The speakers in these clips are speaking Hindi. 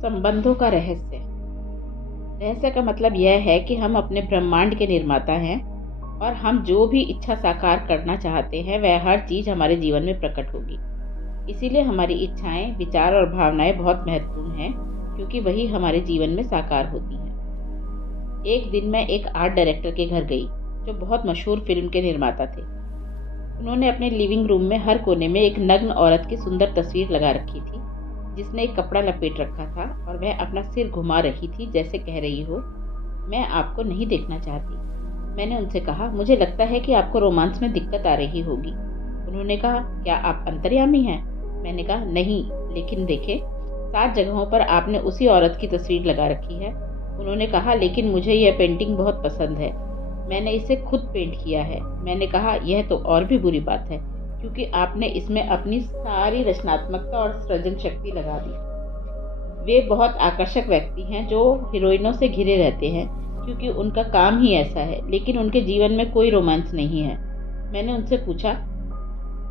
संबंधों का रहस्य। रहस्य का मतलब यह है कि हम अपने ब्रह्मांड के निर्माता हैं और हम जो भी इच्छा साकार करना चाहते हैं वह हर चीज़ हमारे जीवन में प्रकट होगी। इसीलिए हमारी इच्छाएं, विचार और भावनाएं बहुत महत्वपूर्ण हैं, क्योंकि वही हमारे जीवन में साकार होती हैं। एक दिन मैं एक आर्ट डायरेक्टर के घर गई, जो बहुत मशहूर फिल्म के निर्माता थे। उन्होंने अपने लिविंग रूम में हर कोने में एक नग्न औरत की सुंदर तस्वीर लगा रखी थी, जिसने एक कपड़ा लपेट रखा था और वह अपना सिर घुमा रही थी, जैसे कह रही हो, मैं आपको नहीं देखना चाहती। मैंने उनसे कहा, मुझे लगता है कि आपको रोमांस में दिक्कत आ रही होगी। उन्होंने कहा, क्या आप अंतर्यामी हैं? मैंने कहा, नहीं, लेकिन देखें, 7 जगहों पर आपने उसी औरत की तस्वीर लगा रखी है। उन्होंने कहा, लेकिन मुझे यह पेंटिंग बहुत पसंद है, मैंने इसे खुद पेंट किया है। मैंने कहा, यह तो और भी बुरी बात है, क्योंकि आपने इसमें अपनी सारी रचनात्मकता और सृजन शक्ति लगा दी। वे बहुत आकर्षक व्यक्ति हैं जो हीरोइनों से घिरे रहते हैं, क्योंकि उनका काम ही ऐसा है, लेकिन उनके जीवन में कोई रोमांस नहीं है। मैंने उनसे पूछा,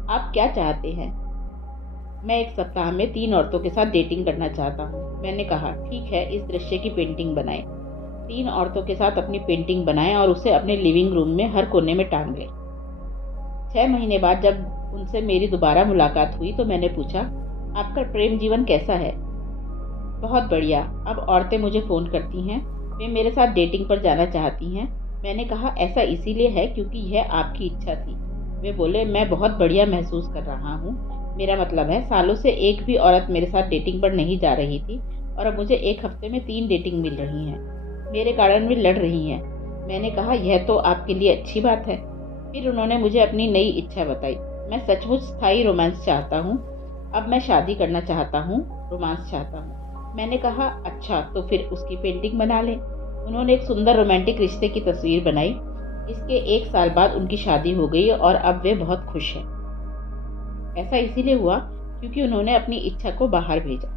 आप क्या चाहते हैं? मैं एक सप्ताह में 3 औरतों के साथ डेटिंग करना चाहता हूँ। मैंने कहा, ठीक है, इस दृश्य की पेंटिंग बनाएं। 3 औरतों के साथ अपनी पेंटिंग बनाएं और उसे अपने लिविंग रूम में हर कोने में टांग लें। 6 महीने बाद जब उनसे मेरी दोबारा मुलाकात हुई तो मैंने पूछा, आपका प्रेम जीवन कैसा है? बहुत बढ़िया, अब औरतें मुझे फ़ोन करती हैं, वे मेरे साथ डेटिंग पर जाना चाहती हैं। मैंने कहा, ऐसा इसीलिए है क्योंकि यह आपकी इच्छा थी। वे बोले, मैं बहुत बढ़िया महसूस कर रहा हूँ। मेरा मतलब है, सालों से एक भी औरत मेरे साथ डेटिंग पर नहीं जा रही थी और अब मुझे एक हफ्ते में 3 डेटिंग मिल रही हैं। मेरे कारण वे लड़ रही हैं। मैंने कहा, यह तो आपके लिए अच्छी बात है। फिर उन्होंने मुझे अपनी नई इच्छा बताई। मैं सचमुच स्थायी रोमांस चाहता हूँ। अब मैं शादी करना चाहता हूँ, रोमांस चाहता हूँ। मैंने कहा, अच्छा, तो फिर उसकी पेंटिंग बना लें। उन्होंने एक सुंदर रोमांटिक रिश्ते की तस्वीर बनाई। इसके 1 साल बाद उनकी शादी हो गई और अब वे बहुत खुश हैं। ऐसा इसीलिए हुआ क्योंकि उन्होंने अपनी इच्छा को बाहर भेजा।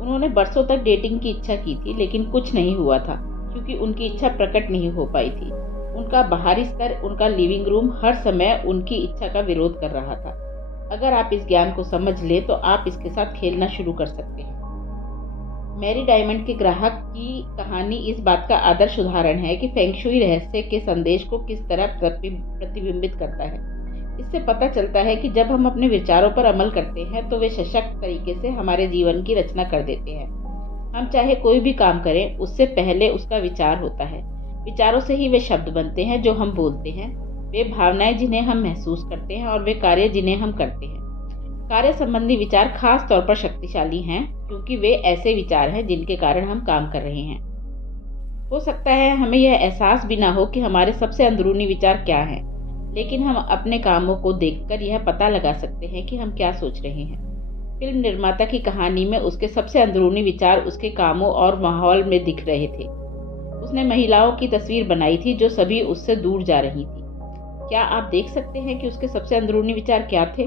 उन्होंने बरसों तक डेटिंग की इच्छा की थी, लेकिन कुछ नहीं हुआ था क्योंकि उनकी इच्छा प्रकट नहीं हो पाई थी। उनका बाहरी स्तर, उनका लिविंग रूम हर समय उनकी इच्छा का विरोध कर रहा था। अगर आप इस ज्ञान को समझ ले तो आप इसके साथ खेलना शुरू कर सकते हैं। मैरी डायमंड के ग्राहक की कहानी इस बात का आदर्श उदाहरण है कि फेंग शुई रहस्य के संदेश को किस तरह प्रतिबिंबित करता है। इससे पता चलता है कि जब हम अपने विचारों पर अमल करते हैं तो वे सशक्त तरीके से हमारे जीवन की रचना कर देते हैं। हम चाहे कोई भी काम करें, उससे पहले उसका विचार होता है। विचारों से ही वे शब्द बनते हैं जो हम बोलते हैं, वे भावनाएं जिन्हें हम महसूस करते हैं और वे कार्य जिन्हें हम करते हैं। कार्य संबंधी विचार खास तौर पर शक्तिशाली हैं क्योंकि वे ऐसे विचार हैं जिनके कारण हम काम कर रहे हैं। हो सकता है हमें यह एहसास भी ना हो कि हमारे सबसे अंदरूनी विचार क्या हैं, लेकिन हम अपने कामों को देखकर यह पता लगा सकते हैं कि हम क्या सोच रहे हैं। फिल्म निर्माता की कहानी में उसके सबसे अंदरूनी विचार उसके कामों और माहौल में दिख रहे थे। उसने महिलाओं की तस्वीर बनाई थी जो सभी उससे दूर जा रही थी। क्या आप देख सकते हैं कि उसके सबसे अंदरूनी विचार क्या थे?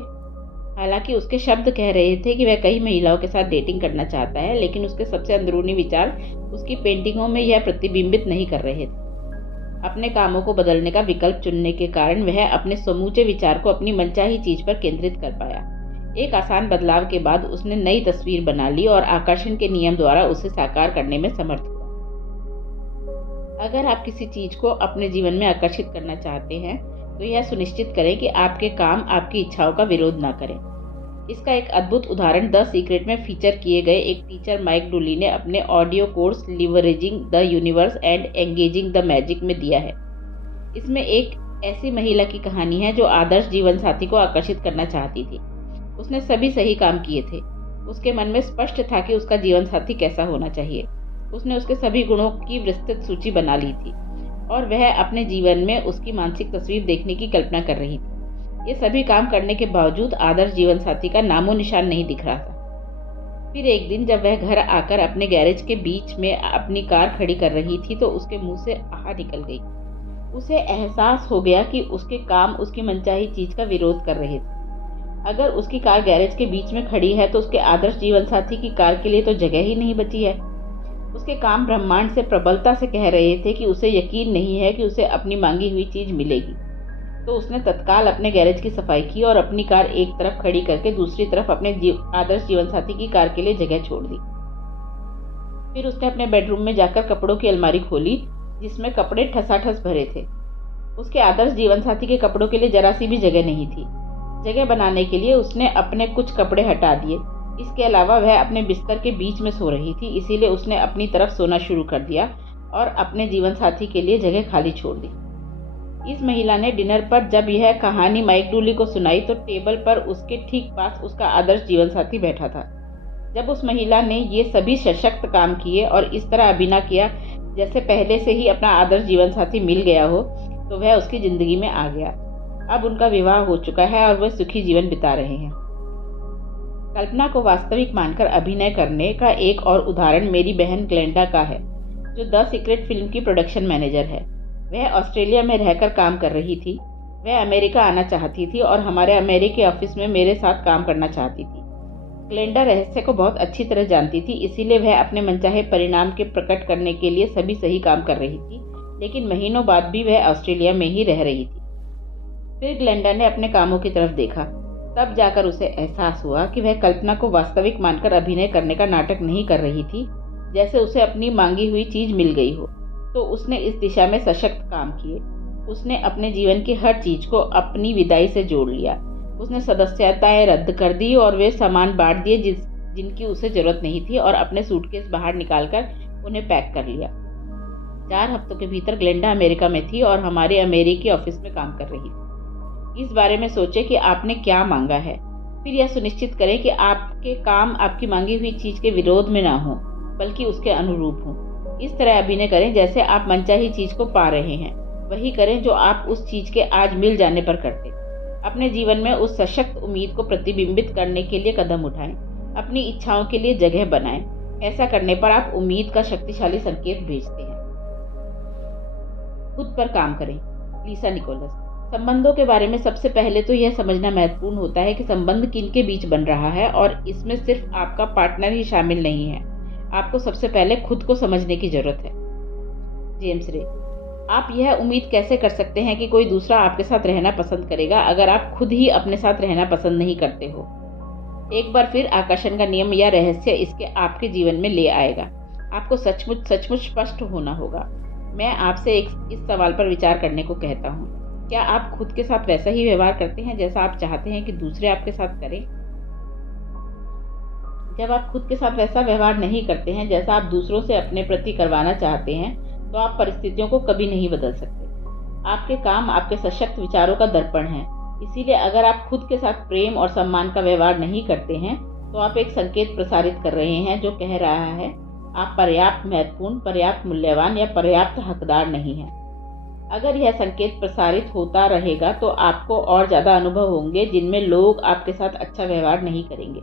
हालांकि उसके शब्द कह रहे थे कि वह कई महिलाओं के साथ डेटिंग करना चाहता है, लेकिन उसके सबसे अंदरूनी विचार उसकी पेंटिंगों में यह प्रतिबिंबित नहीं कर रहे थे। अपने कामों को बदलने का विकल्प चुनने के कारण वह अपने समूचे विचार को अपनी मनचाही चीज पर केंद्रित कर पाया। एक आसान बदलाव के बाद उसने नई तस्वीर बना ली और आकर्षण के नियम द्वारा उसे साकार करने में समर्थ हुआ। अगर आप किसी चीज को अपने जीवन में आकर्षित करना चाहते हैं तो यह सुनिश्चित करें कि आपके काम आपकी इच्छाओं का विरोध ना करें। इसका एक अद्भुत उदाहरण द सीक्रेट में फीचर किए गए एक टीचर माइक डूली ने अपने audio course leveraging the universe and engaging the magic में दिया है। इसमें एक ऐसी महिला की कहानी है जो आदर्श जीवन साथी को आकर्षित करना चाहती थी। उसने सभी सही काम किए थे। उसके मन में स्पष्ट था कि उसका जीवन साथी कैसा होना चाहिए। उसने उसके सभी गुणों की विस्तृत सूची बना ली थी और वह अपने जीवन में उसकी मानसिक तस्वीर देखने की कल्पना कर रही थी। ये सभी काम करने के बावजूद आदर्श जीवन साथी का नामो निशान नहीं दिख रहा था। फिर एक दिन जब वह घर आकर अपने गैरेज के बीच में अपनी कार खड़ी कर रही थी तो उसके मुंह से आह निकल गई। उसे एहसास हो गया कि उसके काम उसकी मनचाही चीज का विरोध कर रहे थे। अगर उसकी कार गैरेज के बीच में खड़ी है तो उसके आदर्श जीवन साथी की कार के लिए तो जगह ही नहीं बची है। उसके काम ब्रह्मांड से प्रबलता से कह रहे थे कि उसे यकीन नहीं है कि उसे अपनी मांगी हुई चीज मिलेगी। तो उसने तत्काल अपने गैरेज की सफाई की और अपनी कार एक तरफ खड़ी करके दूसरी तरफ अपने आदर्श जीवन साथी की कार के लिए जगह छोड़ दी। फिर उसने अपने बेडरूम में जाकर कपड़ों की अलमारी खोली जिसमें कपड़े ठसाठस भरे थे। उसके आदर्श जीवनसाथी के कपड़ों के लिए जरा सी भी जगह नहीं थी। जगह बनाने के लिए उसने अपने कुछ कपड़े हटा दिए। इसके अलावा वह अपने बिस्तर के बीच में सो रही थी, इसीलिए उसने अपनी तरफ सोना शुरू कर दिया और अपने जीवनसाथी के लिए जगह खाली छोड़ दी। इस महिला ने डिनर पर जब यह कहानी माइक डूली को सुनाई तो टेबल पर उसके ठीक पास उसका आदर्श जीवनसाथी बैठा था। जब उस महिला ने ये सभी सशक्त काम किए और इस तरह अभिनय किया जैसे पहले से ही अपना आदर्श जीवनसाथी मिल गया हो, तो वह उसकी जिंदगी में आ गया। अब उनका विवाह हो चुका है और वह सुखी जीवन बिता रहे हैं। कल्पना को वास्तविक मानकर अभिनय करने का एक और उदाहरण मेरी बहन ग्लेंडा का है, जो द सीक्रेट फिल्म की प्रोडक्शन मैनेजर है। वह ऑस्ट्रेलिया में रहकर काम कर रही थी। वह अमेरिका आना चाहती थी और हमारे अमेरिकी ऑफिस में मेरे साथ काम करना चाहती थी। ग्लेंडा रहस्य को बहुत अच्छी तरह जानती थी, इसीलिए वह अपने मनचाहे परिणाम के प्रकट करने के लिए सही काम कर रही थी, लेकिन महीनों बाद भी वह ऑस्ट्रेलिया में ही रह रही थी। फिर ग्लेंडा ने अपने कामों की तरफ देखा, तब जाकर उसे एहसास हुआ कि वह कल्पना को वास्तविक मानकर अभिनय करने का नाटक नहीं कर रही थी, जैसे उसे अपनी मांगी हुई चीज मिल गई हो। तो उसने इस दिशा में सशक्त काम किए। उसने अपने जीवन की हर चीज को अपनी विदाई से जोड़ लिया। उसने सदस्यताएं रद्द कर दी और वे सामान बांट दिए जिनकी उसे जरूरत नहीं थी, और अपने सूटकेस बाहर निकालकर उन्हें पैक कर लिया। 4 हफ्तों के भीतर ग्लेंडा अमेरिका में थी और हमारे अमेरिकी ऑफिस में काम कर रही थी। इस बारे में सोचे कि आपने क्या मांगा है, फिर यह सुनिश्चित करें कि आपके काम आपकी मांगी हुई चीज के विरोध में ना हो, बल्कि उसके अनुरूप हो। इस तरह अभिनय करें जैसे आप मनचाही चीज को पा रहे हैं। वही करें जो आप उस चीज के आज मिल जाने पर करते। अपने जीवन में उस सशक्त उम्मीद को प्रतिबिंबित करने के लिए कदम उठाएं। अपनी इच्छाओं के लिए जगह बनाएं। ऐसा करने पर आप उम्मीद का शक्तिशाली संकेत भेजते हैं। खुद पर काम करें। लीसा निकोलस। संबंधों के बारे में सबसे पहले तो यह समझना महत्वपूर्ण होता है कि संबंध किनके बीच बन रहा है, और इसमें सिर्फ आपका पार्टनर ही शामिल नहीं है। आपको सबसे पहले खुद को समझने की जरूरत है। जेम्स रे। आप यह उम्मीद कैसे कर सकते हैं कि कोई दूसरा आपके साथ रहना पसंद करेगा अगर आप खुद ही अपने साथ रहना पसंद नहीं करते हो। एक बार फिर आकर्षण का नियम या रहस्य इसके आपके जीवन में ले आएगा। आपको सचमुच स्पष्ट होना होगा। मैं आपसे इस सवाल पर विचार करने को कहता हूँ। क्या आप खुद के साथ वैसा ही व्यवहार करते हैं जैसा आप चाहते हैं कि दूसरे आपके साथ करें? जब आप खुद के साथ वैसा व्यवहार नहीं करते हैं जैसा आप दूसरों से अपने प्रति करवाना चाहते हैं, तो आप परिस्थितियों को कभी नहीं बदल सकते। आपके काम आपके सशक्त विचारों का दर्पण है। इसीलिए अगर आप खुद के साथ प्रेम और सम्मान का व्यवहार नहीं करते हैं, तो आप एक संकेत प्रसारित कर रहे हैं जो कह रहा है आप पर्याप्त महत्वपूर्ण, पर्याप्त मूल्यवान या पर्याप्त हकदार नहीं हैं। अगर यह संकेत प्रसारित होता रहेगा तो आपको और ज्यादा अनुभव होंगे जिनमें लोग आपके साथ अच्छा व्यवहार नहीं करेंगे।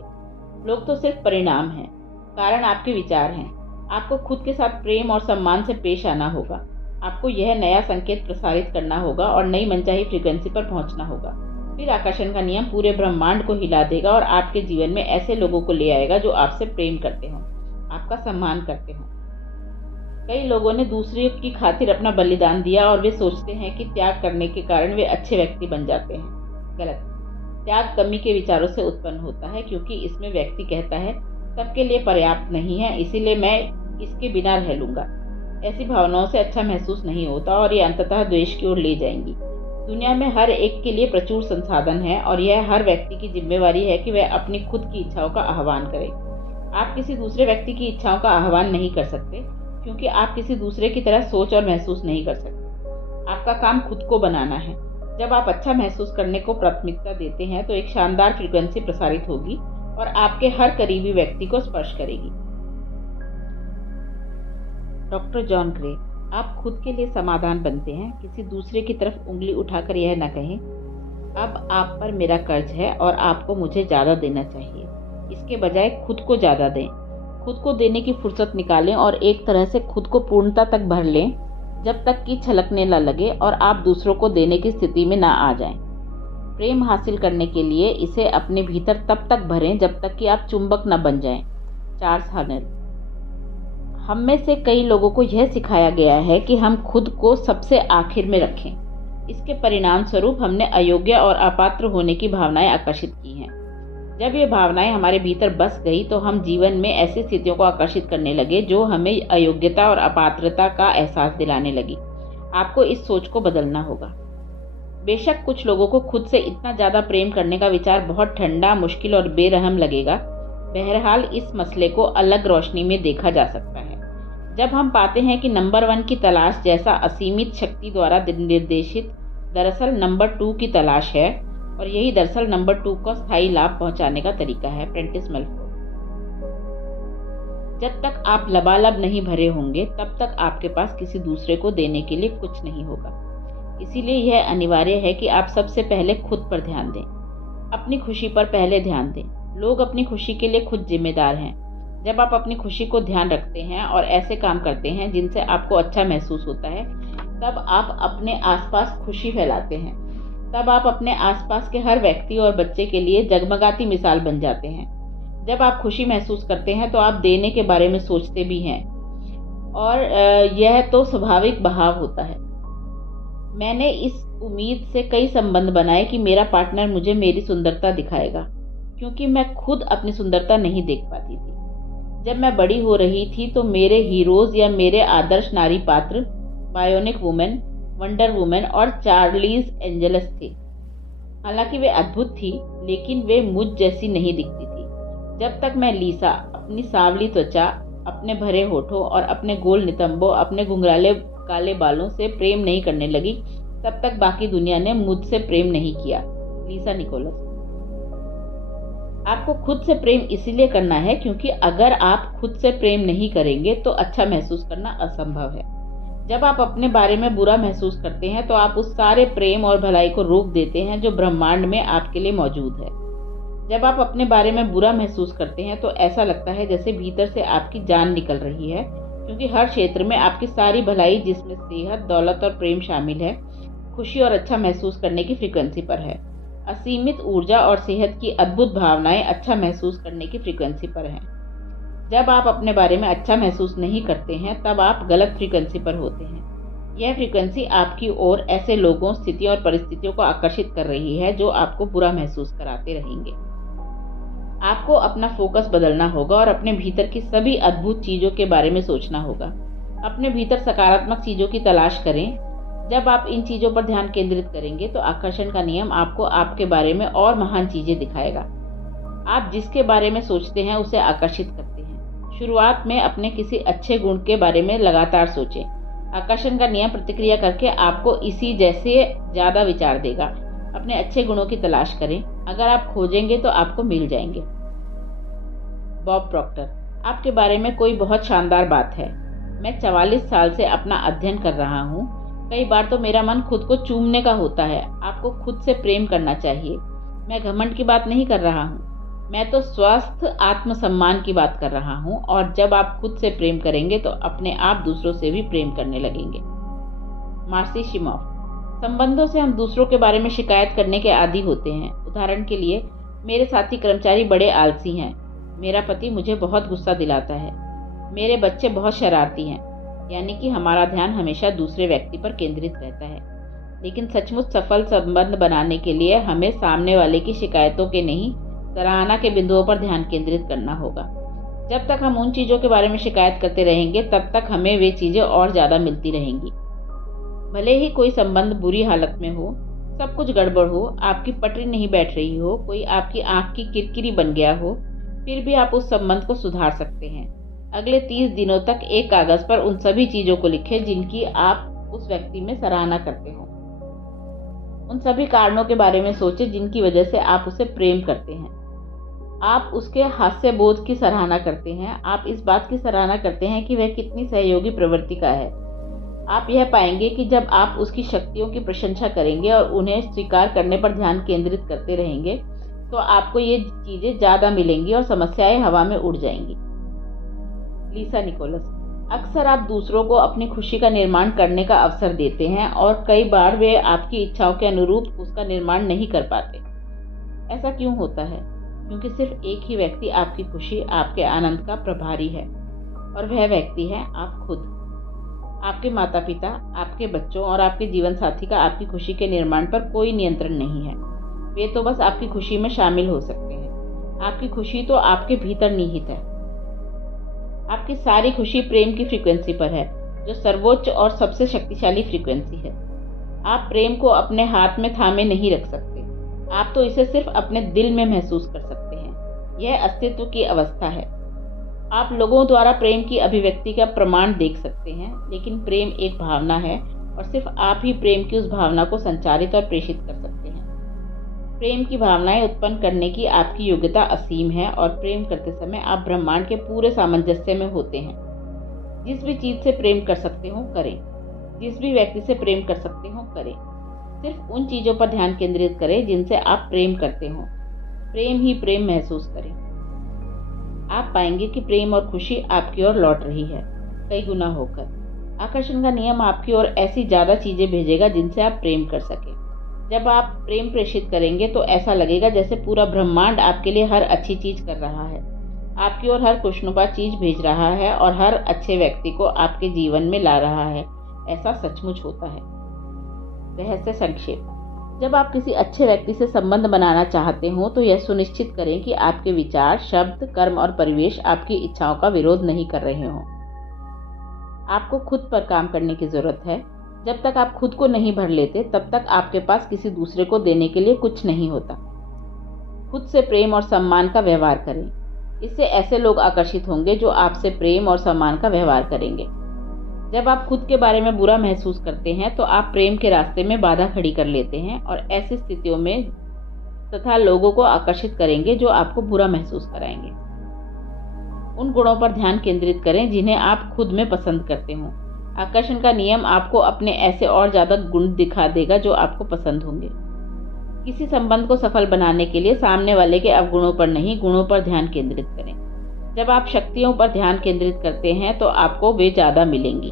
लोग तो सिर्फ परिणाम हैं, कारण आपके विचार हैं। आपको खुद के साथ प्रेम और सम्मान से पेश आना होगा। आपको यह नया संकेत प्रसारित करना होगा और नई मनचाही फ्रीक्वेंसी पर पहुंचना होगा। फिर आकर्षण का नियम पूरे ब्रह्मांड को हिला देगा और आपके जीवन में ऐसे लोगों को ले आएगा जो आपसे प्रेम करते हो, आपका सम्मान करते हो। कई लोगों ने दूसरे की खातिर अपना बलिदान दिया और वे सोचते हैं कि त्याग करने के कारण वे अच्छे व्यक्ति बन जाते हैं। गलत। त्याग कमी के विचारों से उत्पन्न होता है, क्योंकि इसमें व्यक्ति कहता है सबके लिए पर्याप्त नहीं है, इसीलिए मैं इसके बिना रह लूंगा। ऐसी भावनाओं से अच्छा महसूस नहीं होता और ये अंततः द्वेष की ओर ले जाएंगी। दुनिया में हर एक के लिए प्रचुर संसाधन है और यह हर व्यक्ति की जिम्मेवारी है कि वह अपनी खुद की इच्छाओं का आह्वान करे। आप किसी दूसरे व्यक्ति की इच्छाओं का आह्वान नहीं कर सकते, क्योंकि आप किसी दूसरे की तरह सोच और महसूस नहीं कर सकते। आपका काम खुद को बनाना है। जब आप अच्छा महसूस करने को प्राथमिकता देते हैं तो एक शानदार फ्रीक्वेंसी प्रसारित होगी और आपके हर करीबी व्यक्ति को स्पर्श करेगी। Doctor John grey. आप खुद के लिए समाधान बनते हैं। किसी दूसरे की तरफ उंगली उठाकर यह न कहें अब आप पर मेरा कर्ज है और आपको मुझे ज़्यादा देना चाहिए। इसके बजाय खुद को ज़्यादा दें। खुद को देने की फुर्सत निकालें और एक तरह से खुद को पूर्णता तक भर लें जब तक कि छलकने न लगे और आप दूसरों को देने की स्थिति में ना आ जाएं। प्रेम हासिल करने के लिए इसे अपने भीतर तब तक भरें जब तक कि आप चुंबक न बन जाएं। चार्ल्स हर्नल। हम में से कई लोगों को यह सिखाया गया है कि हम खुद को सबसे आखिर में रखें। इसके परिणाम स्वरूप हमने अयोग्य और अपात्र होने की भावनाएं आकर्षित की हैं। जब ये भावनाएं हमारे भीतर बस गई तो हम जीवन में ऐसी स्थितियों को आकर्षित करने लगे जो हमें अयोग्यता और अपात्रता का एहसास दिलाने लगी। आपको इस सोच को बदलना होगा। बेशक कुछ लोगों को खुद से इतना ज़्यादा प्रेम करने का विचार बहुत ठंडा, मुश्किल और बेरहम लगेगा। बहरहाल इस मसले को अलग रोशनी में देखा जा सकता है। जब हम पाते हैं कि नंबर 1 की तलाश जैसा असीमित शक्ति द्वारा निर्देशित दरअसल नंबर 2 की तलाश है, और यही दरअसल नंबर 2 को स्थायी लाभ पहुंचाने का तरीका है। प्रेंटिस मेलफोर्ड। जब तक आप लबालब नहीं भरे होंगे तब तक आपके पास किसी दूसरे को देने के लिए कुछ नहीं होगा। इसीलिए यह अनिवार्य है कि आप सबसे पहले खुद पर ध्यान दें, अपनी खुशी पर पहले ध्यान दें। लोग अपनी खुशी के लिए खुद जिम्मेदार हैं। जब आप अपनी खुशी को ध्यान रखते हैं और ऐसे काम करते हैं जिनसे आपको अच्छा महसूस होता है, तब आप अपने आसपास खुशी फैलाते हैं। तब आप अपने आसपास के हर व्यक्ति और बच्चे के लिए जगमगाती मिसाल बन जाते हैं। जब आप खुशी महसूस करते हैं तो आप देने के बारे में सोचते भी हैं, और यह तो स्वाभाविक बहाव होता है। मैंने इस उम्मीद से कई संबंध बनाए कि मेरा पार्टनर मुझे मेरी सुंदरता दिखाएगा, क्योंकि मैं खुद अपनी सुंदरता नहीं देख पाती थी। जब मैं बड़ी हो रही थी तो मेरे हीरोज या मेरे आदर्श नारी पात्र बायोनिक वुमेन, वंडर वुमेन और चार्लीज एंजल्स थे। हालांकि वे अद्भुत थी, लेकिन वे मुझ जैसी नहीं दिखती थी। जब तक मैं लीसा अपनी सांवली त्वचा, अपने भरे होठों और अपने गोल नितंबों, अपने घुंघराले काले बालों से प्रेम नहीं करने लगी, तब तक बाकी दुनिया ने मुझसे प्रेम नहीं किया। लीसा निकोलस। आपको खुद से प्रेम इसीलिए करना है क्योंकि अगर आप खुद से प्रेम नहीं करेंगे तो अच्छा महसूस करना असंभव है। जब आप अपने बारे में बुरा महसूस करते हैं तो आप उस सारे प्रेम और भलाई को रोक देते हैं जो ब्रह्मांड में आपके लिए मौजूद है। जब आप अपने बारे में बुरा महसूस करते हैं तो ऐसा लगता है जैसे भीतर से आपकी जान निकल रही है, क्योंकि हर क्षेत्र में आपकी सारी भलाई, जिसमें सेहत, दौलत और प्रेम शामिल है, खुशी और अच्छा महसूस करने की फ्रीक्वेंसी पर है। असीमित ऊर्जा और सेहत की अद्भुत भावनाएं अच्छा महसूस करने की फ्रीक्वेंसी पर हैं। जब आप अपने बारे में अच्छा महसूस नहीं करते हैं तब आप गलत फ्रीक्वेंसी पर होते हैं। यह फ्रीक्वेंसी आपकी ओर ऐसे लोगों, स्थितियों और परिस्थितियों को आकर्षित कर रही है जो आपको बुरा महसूस कराते रहेंगे। आपको अपना फोकस बदलना होगा और अपने भीतर की सभी अद्भुत चीज़ों के बारे में सोचना होगा। अपने भीतर सकारात्मक चीज़ों की तलाश करें। जब आप इन चीज़ों पर ध्यान केंद्रित करेंगे तो आकर्षण का नियम आपको आपके बारे में और महान चीज़ें दिखाएगा। आप जिसके बारे में सोचते हैं उसे आकर्षित करते हैं। शुरुआत में अपने किसी अच्छे गुण के बारे में लगातार सोचें। आकर्षण का नियम प्रतिक्रिया करके आपको इसी जैसे ज़्यादा विचार देगा। अपने अच्छे गुणों की तलाश करें। अगर आप खोजेंगे तो आपको मिल जाएंगे। Bob Procter. आपके बारे में कोई बहुत शानदार बात है। मैं 44 साल से अपना अध्ययन कर रहा हूँ। कई बार तो मेरा मन खुद को चूमने का होता है। आपको खुद से प्रेम करना चाहिए। मैं घमंड की बात नहीं कर रहा हूँ, मैं तो स्वस्थ आत्मसम्मान की बात कर रहा हूँ। और जब आप खुद से प्रेम करेंगे तो अपने आप दूसरों से भी प्रेम करने लगेंगे। मार्सी शिमोफ। संबंधों से हम दूसरों के बारे में शिकायत करने के आदी होते हैं। उदाहरण के लिए, मेरे साथी कर्मचारी बड़े आलसी हैं। मेरा पति मुझे बहुत गुस्सा दिलाता है। मेरे बच्चे बहुत शरारती हैं। यानी कि हमारा ध्यान हमेशा दूसरे व्यक्ति पर केंद्रित रहता है। लेकिन सचमुच सफल संबंध बनाने के लिए हमें सामने वाले की शिकायतों के नहीं, सराहना के बिंदुओं पर ध्यान केंद्रित करना होगा। जब तक हम उन चीज़ों के बारे में शिकायत करते रहेंगे तब तक हमें वे चीज़ें और ज़्यादा मिलती रहेंगी। भले ही कोई संबंध बुरी हालत में हो, सब कुछ गड़बड़ हो, आपकी पटरी नहीं बैठ रही हो, कोई आपकी आंख की किरकिरी बन गया हो, फिर भी आप उस संबंध को सुधार सकते हैं। अगले 30 दिनों तक एक कागज पर उन सभी चीज़ों को लिखें जिनकी आप उस व्यक्ति में सराहना करते हो। उन सभी कारणों के बारे में सोचें जिनकी वजह से आप उसे प्रेम करते हैं। आप उसके हास्य बोध की सराहना करते हैं। आप इस बात की सराहना करते हैं कि वह कितनी सहयोगी प्रवृत्ति का है। आप यह पाएंगे कि जब आप उसकी शक्तियों की प्रशंसा करेंगे और उन्हें स्वीकार करने पर ध्यान केंद्रित करते रहेंगे तो आपको ये चीज़ें ज़्यादा मिलेंगी और समस्याएं हवा में उड़ जाएंगी। लीसा निकोलस। अक्सर आप दूसरों को अपनी खुशी का निर्माण करने का अवसर देते हैं और कई बार वे आपकी इच्छाओं के अनुरूप उसका निर्माण नहीं कर पाते। ऐसा क्यों होता है? क्योंकि सिर्फ एक ही व्यक्ति आपकी खुशी, आपके आनंद का प्रभारी है, और वह व्यक्ति है आप खुद। आपके माता पिता, आपके बच्चों और आपके जीवन साथी का आपकी खुशी के निर्माण पर कोई नियंत्रण नहीं है। वे तो बस आपकी खुशी में शामिल हो सकते हैं। आपकी खुशी तो आपके भीतर निहित है। आपकी सारी खुशी प्रेम की फ्रीक्वेंसी पर है, जो सर्वोच्च और सबसे शक्तिशाली फ्रीक्वेंसी है। आप प्रेम को अपने हाथ में थामे नहीं रख सकते, आप तो इसे सिर्फ अपने दिल में महसूस कर सकते हैं। यह अस्तित्व की अवस्था है। आप लोगों द्वारा प्रेम की अभिव्यक्ति का प्रमाण देख सकते हैं, लेकिन प्रेम एक भावना है और सिर्फ आप ही प्रेम की उस भावना को संचारित और प्रेषित कर सकते हैं। प्रेम की भावनाएं उत्पन्न करने की आपकी योग्यता असीम है और प्रेम करते समय आप ब्रह्मांड के पूरे सामंजस्य में होते हैं। जिस भी चीज से प्रेम कर सकते हो करें, जिस भी व्यक्ति से प्रेम कर सकते हो करें। सिर्फ उन चीजों पर ध्यान केंद्रित करें जिनसे आप प्रेम करते हो। प्रेम ही प्रेम महसूस करें। आप पाएंगे कि प्रेम और खुशी आपकी ओर लौट रही है, कई गुना होकर। आकर्षण का नियम आपकी ओर ऐसी ज्यादा चीजें भेजेगा जिनसे आप प्रेम कर सके। जब आप प्रेम प्रेषित करेंगे तो ऐसा लगेगा जैसे पूरा ब्रह्मांड आपके लिए हर अच्छी चीज कर रहा है, आपकी ओर हर खुशनुमा चीज भेज रहा है और हर अच्छे व्यक्ति को आपके जीवन में ला रहा है। ऐसा सचमुच होता है। रहस्य संक्षेप। जब आप किसी अच्छे व्यक्ति से संबंध बनाना चाहते हो तो यह सुनिश्चित करें कि आपके विचार, शब्द, कर्म और परिवेश आपकी इच्छाओं का विरोध नहीं कर रहे हों। आपको खुद पर काम करने की जरूरत है। जब तक आप खुद को नहीं भर लेते तब तक आपके पास किसी दूसरे को देने के लिए कुछ नहीं होता। खुद से प्रेम और सम्मान का व्यवहार करें। इससे ऐसे लोग आकर्षित होंगे जो आपसे प्रेम और सम्मान का व्यवहार करेंगे। जब आप खुद के बारे में बुरा महसूस करते हैं तो आप प्रेम के रास्ते में बाधा खड़ी कर लेते हैं और ऐसी स्थितियों में तथा लोगों को आकर्षित करेंगे जो आपको बुरा महसूस कराएंगे। उन गुणों पर ध्यान केंद्रित करें जिन्हें आप खुद में पसंद करते हो। आकर्षण का नियम आपको अपने ऐसे और ज्यादा गुण दिखा देगा जो आपको पसंद होंगे। किसी संबंध को सफल बनाने के लिए सामने वाले के अवगुणों पर नहीं, गुणों पर ध्यान केंद्रित करें। जब आप शक्तियों पर ध्यान केंद्रित करते हैं तो आपको वे ज्यादा मिलेंगी।